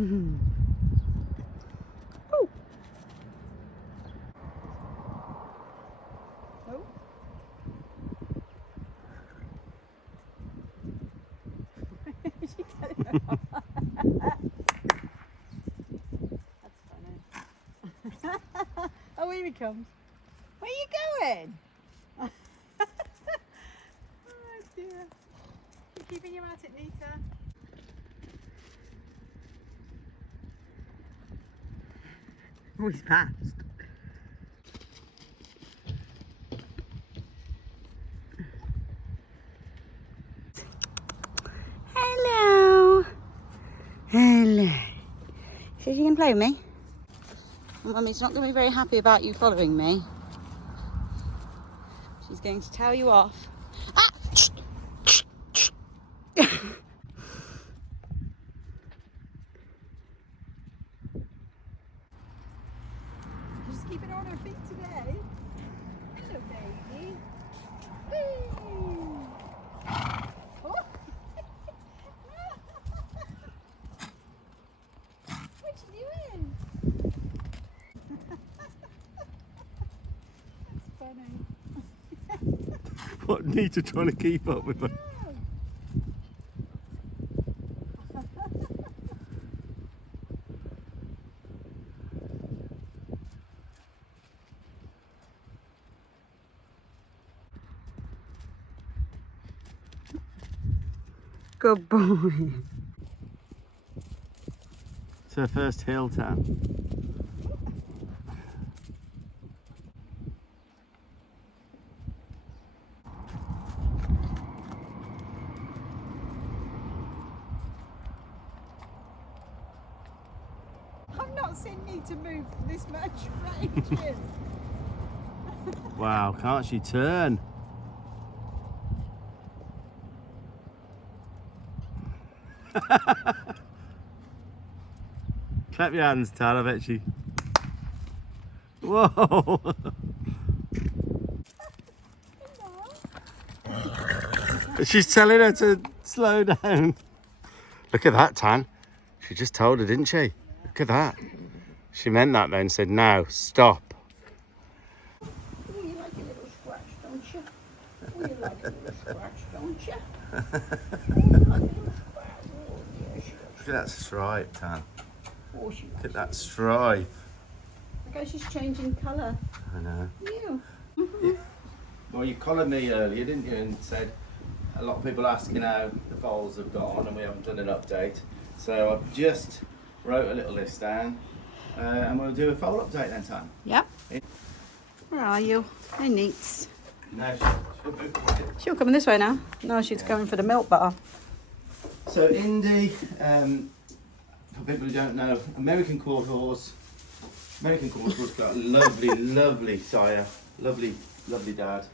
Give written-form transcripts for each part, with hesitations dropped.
Oh. Oh. She turned it off. That's funny. Oh, here he comes. Where are you going? Oh dear. You're keeping him at it, Nita. Oh, he's fast. Hello. Hello. So you can play with me? Mummy's not going to be very happy about you following me. She's going to tell you off. Ah! Just keeping her on her feet today. Hello, baby. Whee! Oh. What you doing? That's funny. What, Nita trying to keep up with her? Good boy. It's her first hill town. I've not seen Nita move this much for ages. Wow, can't she turn? Clap your hands, Tal, I bet she... Whoa! She's telling her to slow down. Look at that, Tan. She just told her, didn't she? Look at that. She meant that then, said, now, stop. Oh, you like a little scratch, don't you? Oh, you like a little scratch, don't you? Oh, you like a little scratch. Oh, yeah, she does. Look at that stripe, Tan. Oh, she Look at that stripe. Look how she's changing colour. I know. You. Well, you collared me earlier, didn't you, and said a lot of people asking how the foals have gone and we haven't done an update. So I've just wrote a little list down and we'll do a foal update then, Tan. Yep. Where are you? Hey, Neats. No, She'll come this way now. No, she's going for the milk bar. So Indy, for people who don't know, American Quarter Horse. American Quarter Horse got a lovely, lovely sire, lovely dad.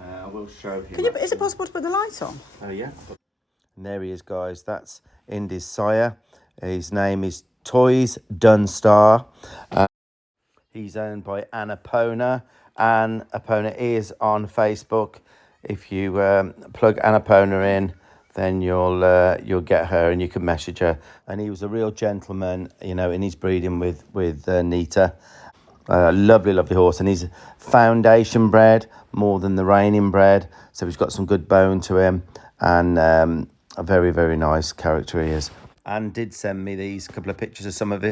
I will show him. Is it possible to put the light on? Oh yeah. And there he is, guys. That's Indy's sire. His name is Toys Dunstar. He's owned by Annapona. Annapona is on Facebook. If you plug Annapona in, then you'll get her and you can message her. And he was a real gentleman, you know, in his breeding with Nita. Lovely horse, and he's foundation bred more than the reining bred, so he's got some good bone to him, and a very nice character he is. And did send me these couple of pictures of some of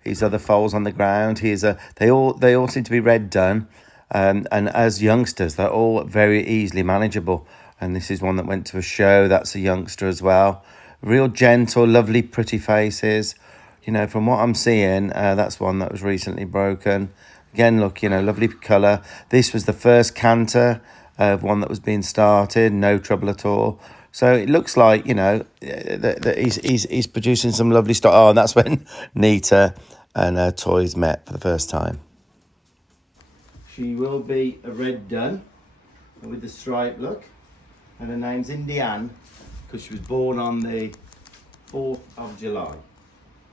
his other foals on the ground. They all seem to be red done, and as youngsters they're all very easily manageable. And this is one that went to a show. That's a youngster as well. Real gentle, lovely, pretty faces. You know, from what I'm seeing, that's one that was recently broken. Again, look, you know, lovely colour. This was the first canter of one that was being started. No trouble at all. So it looks like, you know, that he's producing some lovely stock. Oh, and that's when Nita and Toys met for the first time. She will be a red dun with the stripe look. And her name's Indianne because she was born on the 4th of July.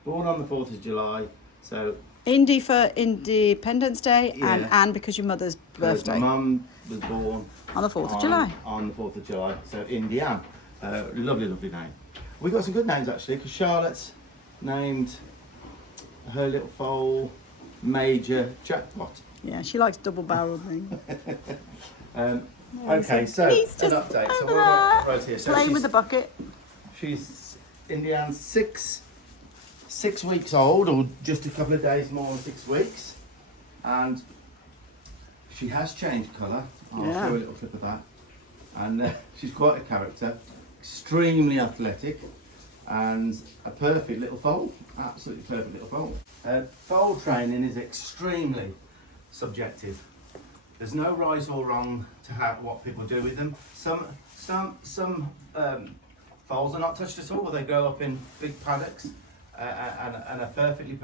Born on the 4th of July, so... Indy for Independence Day, Yeah. and Anne because your mother's birthday. My mum was born... On the 4th of July. On the 4th of July, so Indianne. Lovely name. We got some good names actually, because Charlotte's named her little foal major jackpot. Yeah, she likes double barrel things. Okay, so an He's just update. So over what about there, right here? So playing with the bucket. she's Indiana's six weeks old, or just a couple of days more than 6 weeks, and she has changed colour. I'll Yeah. show you a little clip of that. And she's quite a character, extremely athletic, and a perfect little foal. Absolutely perfect little foal. Foal training is extremely subjective. There's no right or wrong to what people do with them. Some foals are not touched at all. They grow up in big paddocks and are perfectly,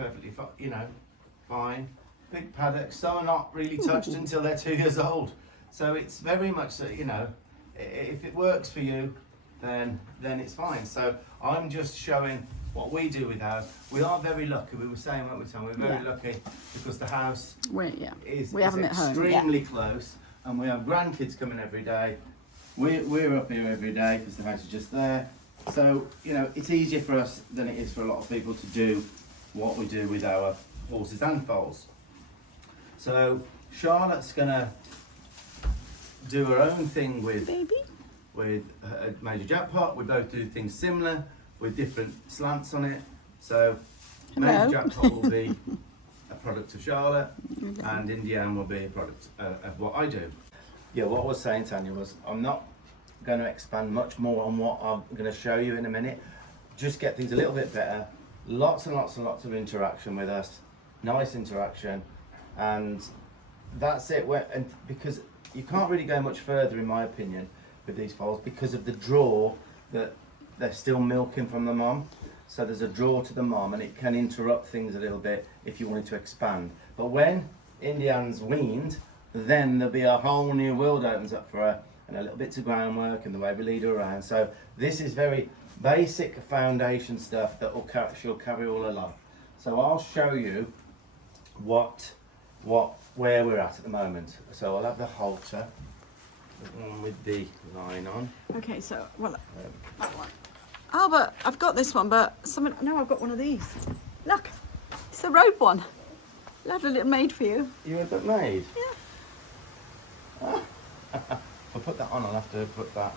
fine. Big paddocks. Some are not really touched until they're 2 years old. So it's very much so, if it works for you, then it's fine. So I'm just showing what we do with ours. We are very lucky. We were saying, weren't we, Tom? We're very lucky because the house is extremely close, and we have grandkids coming every day. We're up here every day because the house is just there. So it's easier for us than it is for a lot of people to do what we do with our horses and foals. So Charlotte's gonna do her own thing with a major jackpot. We both do things similar with different slants on it. So major jackpot will be a product of Charlotte, and Indiana will be a product of what I do. Yeah, what I was saying, Tanya, was I'm not going to expand much more on what I'm going to show you in a minute. Just get things a little bit better. Lots and lots and lots of interaction with us. Nice interaction, and that's it. And because you can't really go much further, in my opinion, with these foals because of the draw that they're still milking from the mom. So there's a draw to the mom, and it can interrupt things a little bit if you wanted to expand. But when Indiana's weaned, then there'll be a whole new world opens up for her, and a little bit of groundwork and the way we lead her around. So this is very basic foundation stuff that she'll carry all along. So I'll show you where we're at the moment. So I'll have the halter with the line on. Okay, so that one. Oh, but I've got this one, but I've got one of these. Look, it's the rope one. I had a little made for you. You had that made? Yeah. If I put that on, I'll have to put that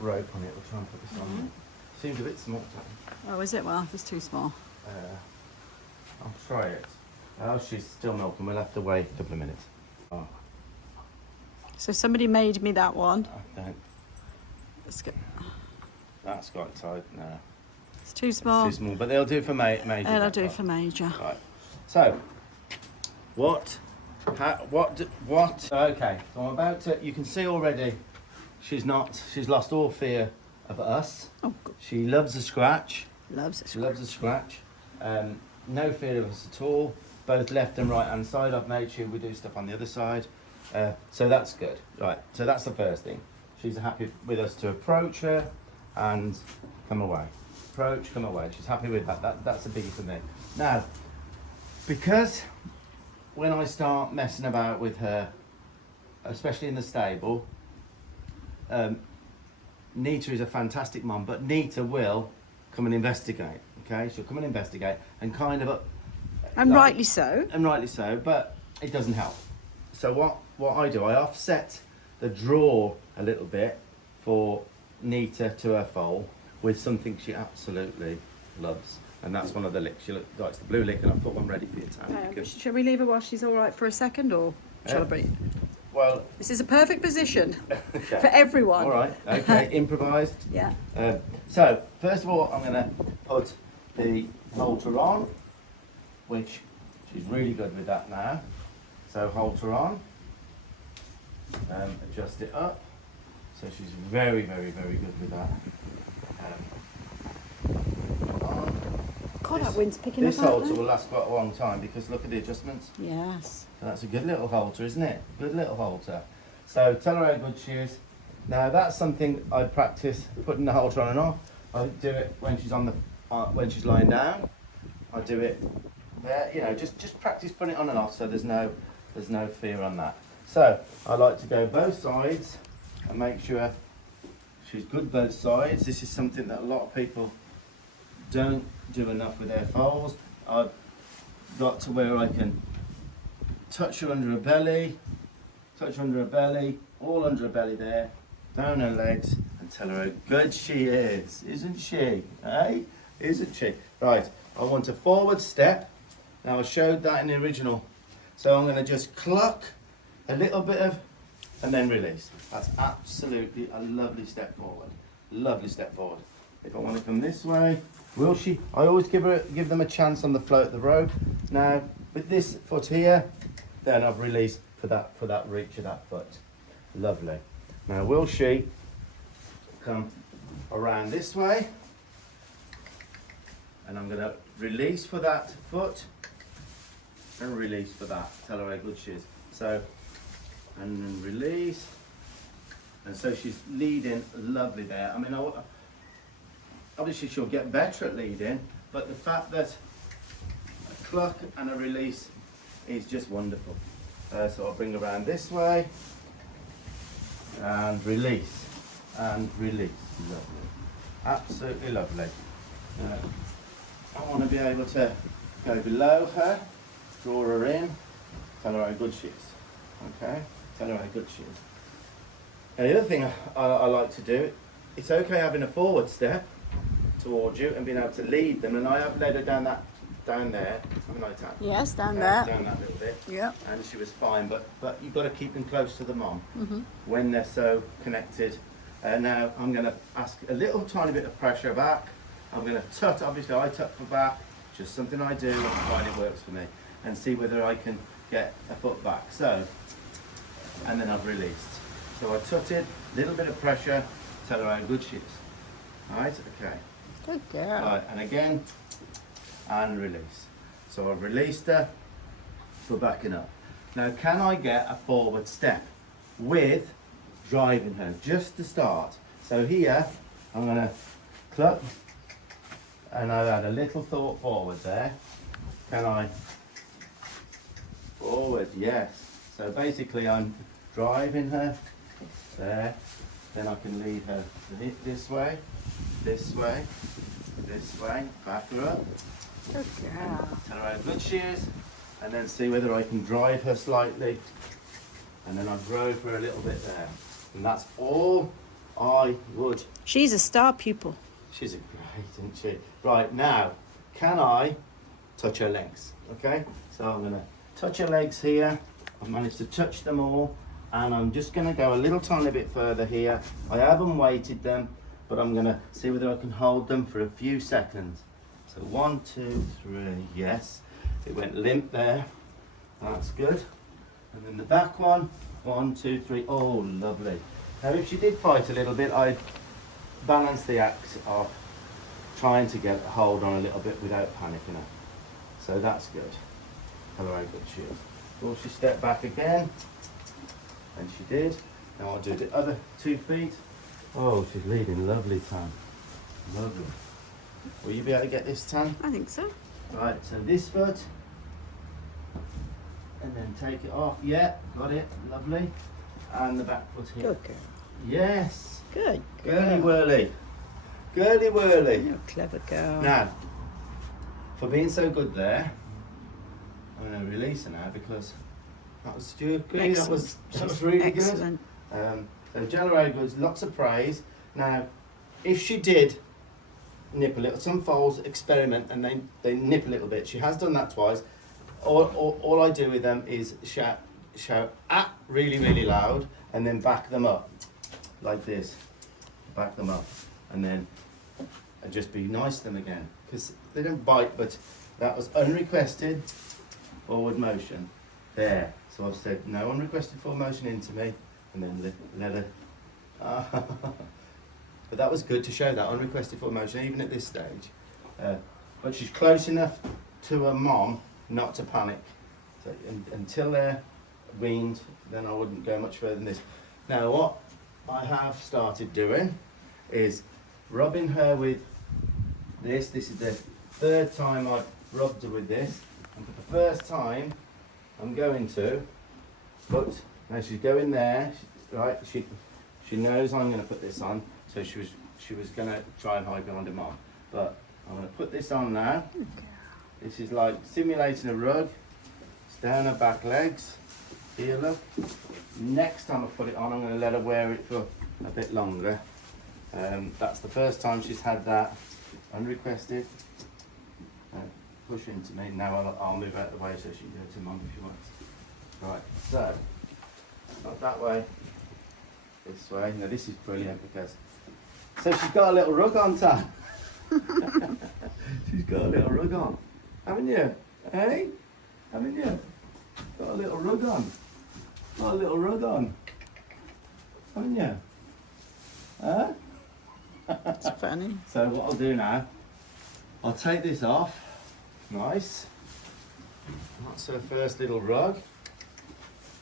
rope on it. We'll try and put this on. Seems a bit small. Oh, is it? Well, it's too small. I'll try it. Oh, she's still milking. We'll have to wait a couple of minutes. Oh. So somebody made me that one. I don't. Let's go. That's quite tight. No. It's too small. It's too small, but they'll do for major. They'll do for major. Right. So, what? Okay. So I'm about to. You can see already. She's lost all fear of us. Oh, good. She loves a scratch. Loves it. She loves a scratch. No fear of us at all. Both left and right hand side. I've made sure we do stuff on the other side. So that's good. Right. So that's the first thing. She's happy with us to approach her and come away. Approach, come away. She's happy with that. That's a biggie for me. Now, because when I start messing about with her, especially in the stable, Nita is a fantastic mom, but Nita will come and investigate. Okay, she'll come and investigate and kind of. And rightly so. And rightly so, but it doesn't help. So what I do, I offset the draw a little bit for Nita to her foal with something she absolutely loves, and that's one of the licks. She likes the blue lick, and I've put one ready for you, Tam. Shall we leave her while she's all right for a second, or shall I bring? Well, this is a perfect position okay. for everyone. All right, okay, improvised. Yeah. So first of all, I'm going to put the halter on, which she's really good with that now. So halter on, adjust it up. So she's very, very, very good with that. God, that wind's picking up. This halter will last quite a long time because look at the adjustments. Yes. So that's a good little halter, isn't it? Good little halter. So tell her how good she is. Now that's something I practice putting the halter on and off. I do it when she's on the when she's lying down. I do it there, just practice putting it on and off. So there's no fear on that. So I like to go both sides and make sure she's good both sides. This is something that a lot of people don't do enough with their foals. got to where I can touch her under her belly, all under her belly there, down her legs, and tell her how good she is, isn't she? Eh? Isn't she? Right, I want a forward step. Now I showed that in the original. So I'm going to just cluck a little bit of, and then release. That's absolutely a lovely step forward. Lovely step forward. If I want to come this way, will she? I always give them a chance on the float of the rope. Now with this foot here, then I've released for that reach of that foot. Lovely. Now will she come around this way? And I'm going to release for that foot and release for that. Tell her how good she is. So, and then release. And so she's leading lovely there. I mean, obviously she'll get better at leading, but the fact that a cluck and a release is just wonderful. So I'll bring her around this way and release and release. Lovely. Absolutely lovely. I want to be able to go below her, draw her in, tell her how good she is. Okay? Tell her how good she is. And the other thing I like to do, it's okay having a forward step towards you and being able to lead them. And I have led her down there, something like that. Yes, down there. Down that little bit. Yeah. And she was fine, but you've got to keep them close to the mom when they're so connected. Now I'm going to ask a little tiny bit of pressure back. I'm going to tut, obviously I tut for back, just something I do and I find it works for me, and see whether I can get a foot back. So, and then I've released. So I tutted, little bit of pressure, tell her how good she is. Alright, okay. Good girl. Right, and again, and release. So I've released her for backing up. Now can I get a forward step with driving her, just to start? So here, I'm going to cluck, and I've had a little thought forward there. Can I? Forward, yes. So basically I'm driving her there, then I can lead her this way, this way, this way, back her up. Good girl. Tell her how good she is, and then see whether I can drive her slightly, and then I drove her a little bit there. And that's all I would. She's a star pupil. She's a great, isn't she? Right, now, can I touch her legs? Okay, so I'm going to touch her legs here. I've managed to touch them all, and I'm just going to go a little tiny bit further here. I haven't weighted them, but I'm going to see whether I can hold them for a few seconds. So 1, 2, 3, yes. It went limp there. That's good. And then the back one, 1, 2, 3. Oh, lovely. Now, if she did fight a little bit, I'd balance the act of trying to get a hold on a little bit without panicking her. So that's good. How very good she is. Will she step back again? And she did. Now I'll do the other 2 feet. Oh, she's leading lovely, Tan. Lovely. Will you be able to get this, Tan? I think so. Right, so this foot. And then take it off. Yeah, got it. Lovely. And the back foot here. Good girl. Yes. Good girl. Girly whirly. Girly whirly. You're a clever girl. Now, for being so good there, I'm going to release her now because that was good. That was really excellent. good. So Jello goods, lots of praise. Now, if she did nip a little, some foals experiment and they nip a little bit. She has done that twice. All I do with them is shout at really, really loud and then back them up like this. Back them up and then just be nice to them again because they don't bite, but that was unrequested forward motion there. So I've said no unrequested forward motion into me and then let her. But that was good to show that unrequested forward motion even at this stage. But she's close enough to her mom not to panic. So until they're weaned, then I wouldn't go much further than this. Now what I have started doing is rubbing her with this. This is the 3rd time I've rubbed her with this. And for the first time, I'm going to put, now she's going there, right? She knows I'm going to put this on, so she was going to try and hide behind her mom. But I'm going to put this on now. This is like simulating a rug. It's down her back legs. Here, look. Next time I put it on, I'm going to let her wear it for a bit longer. That's the first time she's had that unrequested. Push into me. Now I'll move out of the way so she can go to mum if she wants. Right, so, not that way. This way. Now this is brilliant because... So she's got a little rug on, Tam. She's got a little rug on. Haven't you? Hey? Haven't you? Got a little rug on. Got a little rug on. Haven't you? Huh? It's funny. So what I'll do now, I'll take this off. Nice. That's her first little rug.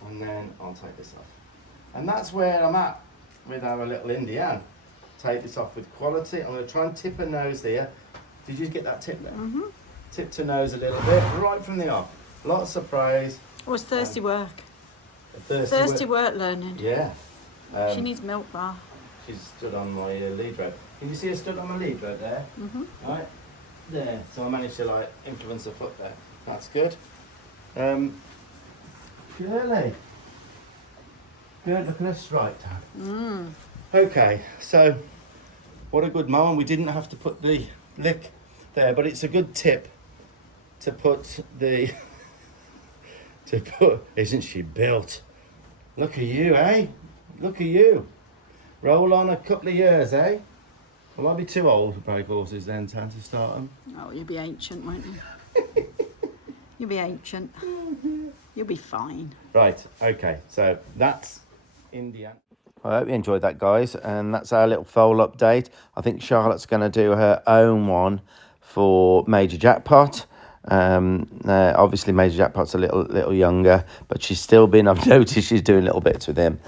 And then I'll take this off. And that's where I'm at with our little Indian. Take this off with quality. I'm going to try and tip her nose there. Did you get that tip there? Mm-hmm. Tipped her nose a little bit, right from the off. Lots of praise. Oh, it's thirsty work. Thirsty work learning. Yeah. She needs milk bar. She's stood on my lead rope. Can you see her stood on my lead rope there? Mm-hmm. Right there. So I managed to like influence her foot there. That's good. Purely. Good. Look at her striped tag. Mm. Okay. So what a good moment. We didn't have to put the lick there, but it's a good tip to put the isn't she built? Look at you, eh? Look at you. Roll on a couple of years, eh? Will I be too old to break horses then, Tan, to start them? Oh, you'll be ancient, won't you? You'll be ancient. You'll be fine. Right, okay, so that's Indian. I hope you enjoyed that, guys, and that's our little foal update. I think Charlotte's going to do her own one for Major Jackpot. Obviously Major Jackpot's a little younger, but she's still been, I've noticed she's doing little bits with him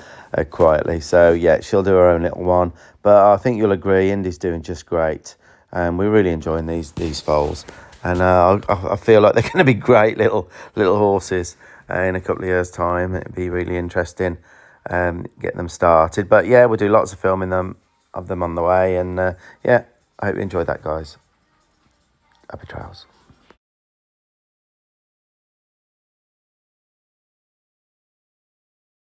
quietly. So yeah, she'll do her own little one. But I think you'll agree, Indy's doing just great. We're really enjoying these foals. And I feel like they're going to be great little horses in a couple of years' time. It'd be really interesting getting them started. But yeah, we'll do lots of filming of them on the way. And yeah, I hope you enjoyed that, guys. Happy trails.